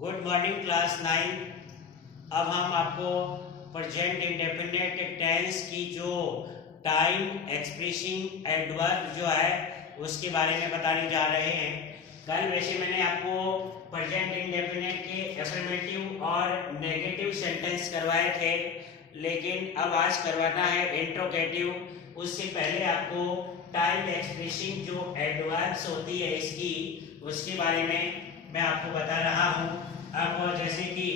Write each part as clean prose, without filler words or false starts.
Good morning class 9। अब हम आपको प्रेजेंट इंडेफिनिट टेंस की जो टाइम एक्सप्रेसिंग एडवर्ब जो है उसके बारे में बताने जा रहे हैं। कल वैसे मैंने आपको प्रेजेंट इंडेफिनिट के एफर्मेटिव और नेगेटिव सेंटेंस करवाए थे, लेकिन अब आज करवाना है इंट्रोगेटिव। उससे पहले आपको टाइम एक्सप्रेसिंग जो एडवर्ब्स होती है इसकी उसके बारे में मैं आपको बता रहा हूँ। अब जैसे कि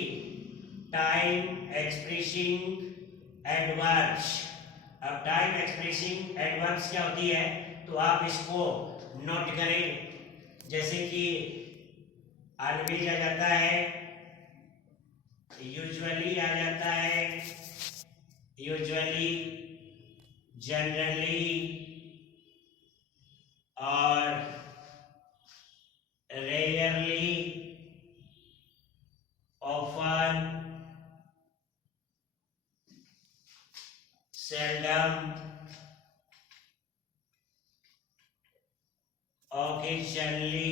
टाइम एक्सप्रेसिंग एडवर्ब्स, अब टाइम एक्सप्रेसिंग एडवर्ब्स क्या होती है तो आप इसको नोट करें। जैसे कि ऑलवेज आ जाता है, यूजुअली आ जाता है, यूजुअली, जनरली और rarely, often, seldom, occasionally,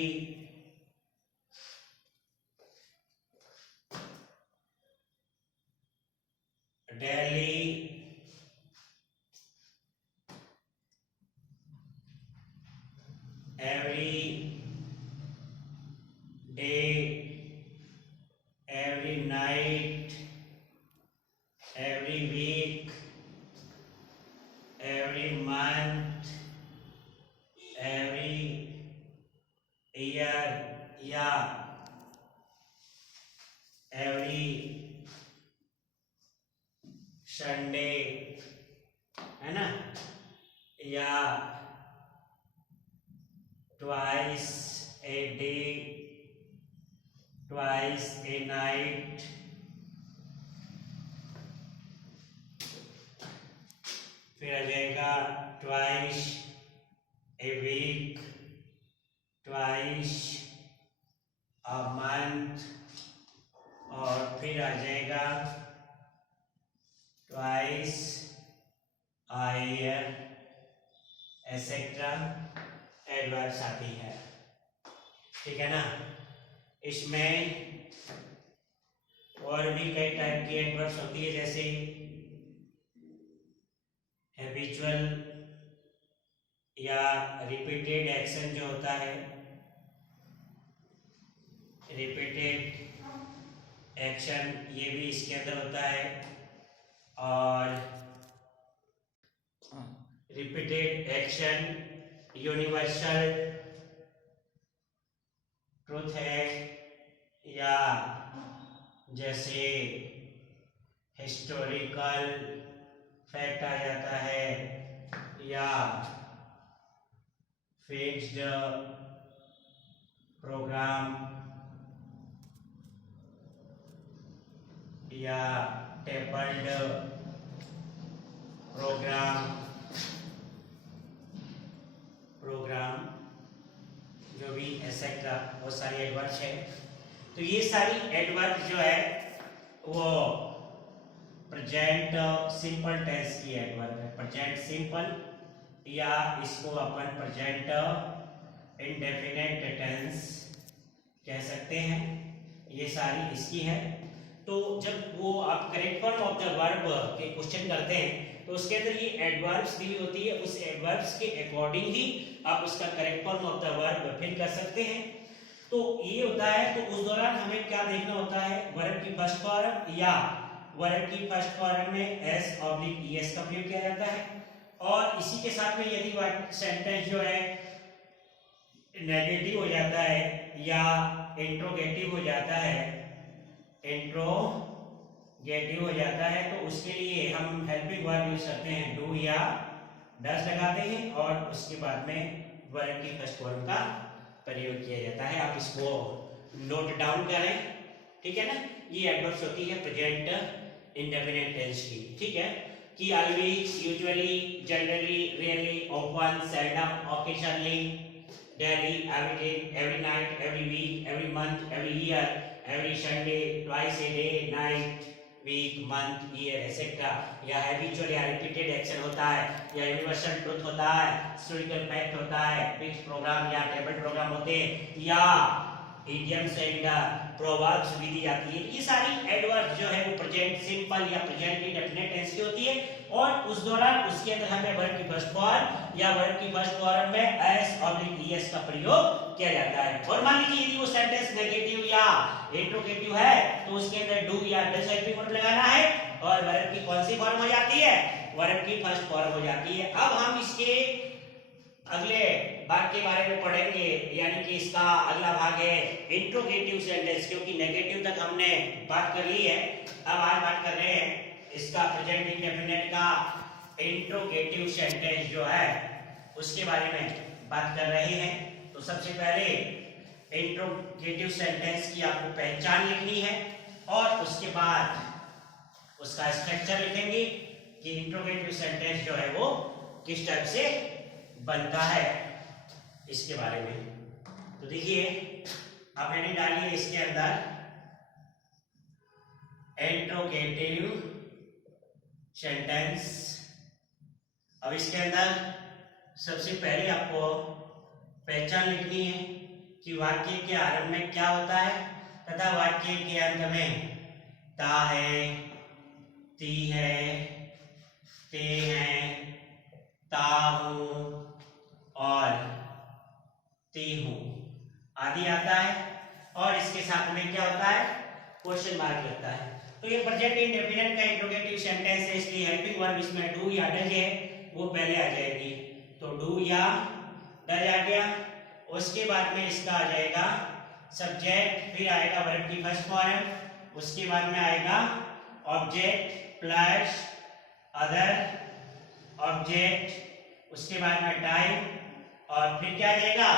daily, every day, every night, every week, every month, every year या every Sunday, है ना, या twice a day, twice a night, फिर आ जाएगा twice a week, twice a month, और फिर आ जाएगा twice a year, etcetera adverbs आती है। ठीक है ना। इसमें और भी कई टाइप की एडवर्ब्स होती है, जैसे हैबिचुअल या रिपीटेड एक्शन जो होता है, रिपीटेड एक्शन ये भी इसके अंदर होता है। और रिपीटेड एक्शन यूनिवर्सल ट्रूथ है, या जैसे हिस्टोरिकल फैक्ट आ जाता है, या फिक्स्ड प्रोग्राम, या टेबल्ड प्रोग्राम जो भी एक्सेट्रा, बहुत सारी एडवर्ब्स है। तो ये सारी एडवर्ब जो है वो प्रेजेंट सिंपल टेंस की एडवर्ब है। प्रेजेंट सिंपल या इसको अपन प्रेजेंट इंडेफिनिट टेंस कह सकते हैं, ये सारी इसकी है। तो जब वो आप correct form of the verb के क्वेश्चन करते हैं तो उसके अंदर ये एडवर्ब्स दी होती है, उस एडवर्ब्स के अकॉर्डिंग ही आप उसका correct form of the verb फिर कर सकते हैं। तो ये होता है, तो उस दौरान हमें क्या देखना होता है, वर्ब की फर्स्ट फॉर्म या वर्ब की फर्स्ट फॉर्म में एस ऑब्लिक ईएस का प्रयोग किया जाता है। और इसी के साथ में यदि सेंटेंस जो है नेगेटिव हो जाता है या इंट्रोगेटिव हो जाता है, इंट्रोगेटिव हो जाता है, तो उसके लिए हम हेल्पिंग वर्ब यूज करते हैं, डू या डज लगाते हैं, और उसके बाद में वर्ब की फर्स्ट फॉर्म का प्रयोग किया जाता है। आप इसको नोट डाउन करें, ठीक है ना। ये एडवर्ब्स होती है प्रेजेंट इंडेफिनिट टेंस की। ठीक है, कि always, usually, generally, really, often, seldom, occasionally, daily, every day, every night, every week, every month, every year, every Sunday, twice a day, night, week, month, year, etcetera. या habitual या repeated action होता है, या universal truth होता है, historical fact होता है, fix programme या टेबल प्रोग्राम होते हैं, या इडियम्स एंड प्रोवर्ब्स भी दी जाती है। ये सारी एडवर्ब जो है वो प्रेजेंट सिंपल या प्रेजेंट इंडेफिनिट टेंस की होती है और उस दौरान उसके अंदर हमें वर्ब की फर्स्ट फॉर्म या वर्ब की फर्स्ट फॉर्म में एस और ईएस का प्रयोग किया जाता है। और मान लीजिए यदि वो सेंटेंस नेगेटिव या इंट्रोगेटिव है तो उसके अंदर डू या डज हेल्पिंग वर्ब लगाना है और वर्ब की कौन सी फॉर्म हो जाती है, वर्ब की फर्स्ट फॉर्म हो जाती है। अब हम इसके अगले भाग के बारे में पढ़ेंगे, यानी कि इसका अगला भाग है इंट्रोगेटिव सेंटेंस, क्योंकि नेगेटिव तक हमने बात कर ली है। अब आज बात कर रहे हैं इसका प्रेजेंट इंडेफिनिट का इंट्रोगेटिव सेंटेंस जो है उसके बारे में बात कर रहे हैं। तो सबसे पहले इंट्रोगेटिव सेंटेंस की आपको पहचान लिखनी है और उसके बाद उसका स्ट्रक्चर लिखेंगे कि इंट्रोगेटिव सेंटेंस जो है वो किस टाइप से बनता है इसके बारे में। तो देखिए आप हेडिंग डालिए इसके अंदर इंट्रोगेटिव सेंटेंस। अब इसके अंदर सबसे पहले आपको पहचान लिखनी है कि वाक्य के आरंभ में क्या होता है तथा वाक्य के अंत में ता है, ती है, ते हैं, ता हूं और ती हूं आदि आता है और इसके साथ में क्या होता है, क्वेश्चन मार्क लगता है। तो ये प्रेजेंट इंडेफिनिट का इंट्रोगेटिव सेंटेंस है, इसलिए हेल्पिंग वर्ब इसमें डू या डज है वो पहले आ जाएगी। तो डू या डज आ गया, उसके बाद में इसका आ जाएगा सब्जेक्ट, फिर आएगा वर्ब की फर्स्ट फॉर्म, उसके बाद में आएगा ऑब्जेक्ट प्लस अदर ऑब्जेक्ट, उसके बाद में टाइम और फिर क्या आ जाएगा,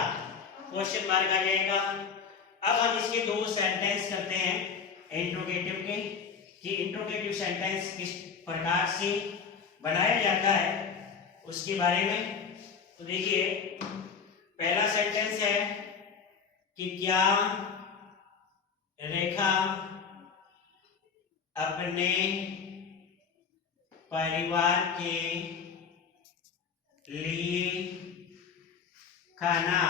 क्वेश्चन मार्क आ जाएगा। अब हम इसके दो सेंटेंस करते हैं इंट्रोगेटिव के कि इंट्रोगेटिव सेंटेंस किस प्रकार से बनाया जाता है उसके बारे में। तो देखिए पहला सेंटेंस है कि क्या रेखा अपने परिवार के लिए खाना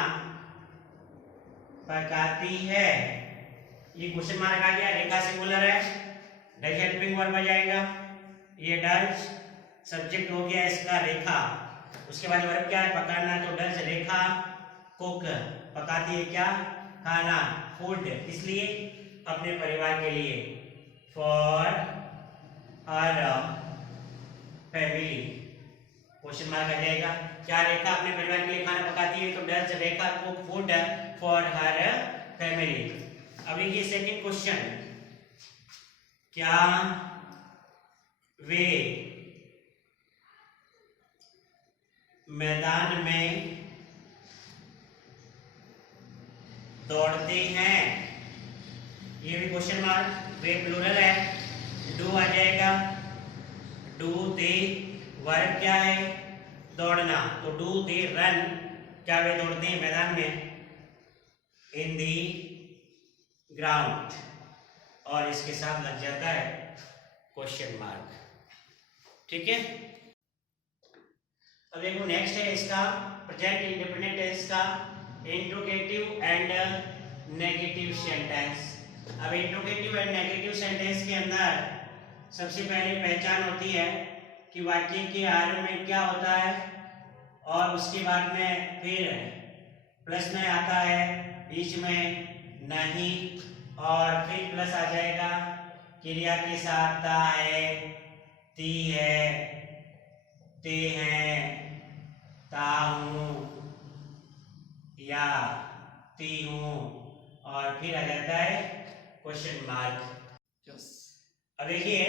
पकाती है। ये क्वेश्चन मार्क आ गया, रेखा सिंगुलर है, डज हेल्पिंग वर्ब आ जाएगा, ये डज सब्जेक्ट हो गया इसका रेखा, उसके बाद वर्ब क्या है, पकाना, तो डज रेखा कुक पकाती है क्या, खाना, फूड, इसलिए अपने परिवार के लिए, for her family, question mark आ जाएगा। क्या रेखा अपने परिवार के लिए खाना पकाती है, तो does Rekha cook food for her family. अब देखिए सेकंड क्वेश्चन, क्या वे मैदान में दौड़ते हैं, ये भी क्वेश्चन मार्क, वे प्लूरल है, डू आ जाएगा, डू दे, वर्ब क्या है, दौड़ना, तो डू दे रन, क्या वे दौड़ते हैं मैदान में, इन दी ग्राउंड, और इसके साथ लग जाता है क्वेश्चन मार्क। ठीक है, अब देखो नेक्स्ट है इसका प्रेजेंट इंडेफिनिट टेंस का इंट्रोगेटिव एंड नेगेटिव सेंटेंस। अब इंट्रोगेटिव एंड नेगेटिव सेंटेंस के अंदर सबसे पहले पहचान होती है कि वाक्य के आरंभ में क्या होता है और उसके बाद में फिर प्लस में आता है, बीच में नहीं, और फिर प्लस आ जाएगा क्रिया के साथ ता है, ती है, ते हैं, ता हूं या ती हूं, और फिर आ जाता है क्वेश्चन मार्क। अब देखिए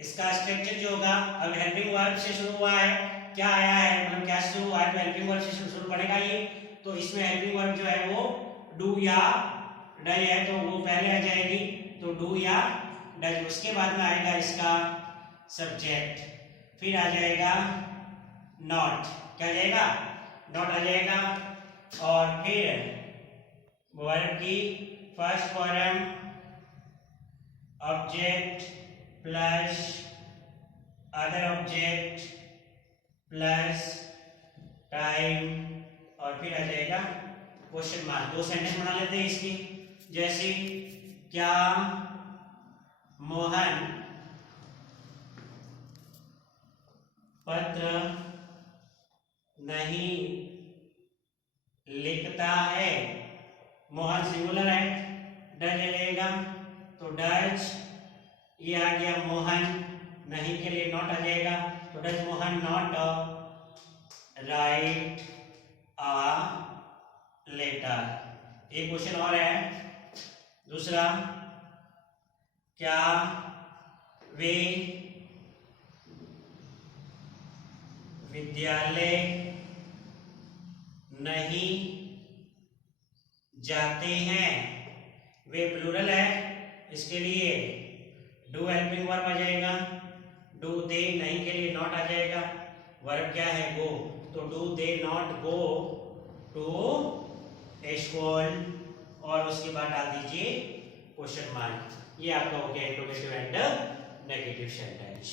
इसका स्ट्रक्चर जो होगा, अब हेल्पिंग वर्ब से शुरू हुआ है, क्या आया है, मतलब क्या शुरू हुआ है, तो हेल्पिंग वर्ब से शुरू पड़ेगा ये, तो इसमें हेल्पिंग वर्ब जो है वो डू या डज है, तो वो पहले आ जाएगी, तो डू या डज, उसके बाद में आएगा इसका सब्जेक्ट, फिर आ जाएगा नॉट, क्या आ जाएगा, नॉट आ जाएगा, और फिर वर्ब की first form object plus other object plus time, और फिर आ जाएगा क्वेश्चन मार्क। दो सेंटेंस बना लेते हैं इसकी। जैसे क्या मोहन पत्र नहीं लिखता है, मोहन सिंगुलर है, डज आ जाएगा तो डज, ये आ गया मोहन, नहीं के लिए नॉट आ जाएगा तो does Mohan not write a letter. एक क्वेश्चन और है दूसरा, क्या वे विद्यालय नहीं जाते हैं, वे प्लूरल है, इसके लिए डू हेल्पिंग वर्ब आ जाएगा, डू दे, नहीं के लिए नॉट आ जाएगा, वर्ब क्या है गो, तो do they not go to school, और उसके बाद डाल दीजिए क्वेश्चन मार्क। ये आपका हो गया इंट्रोगेटिव एंड नेगेटिव सेंटेंस।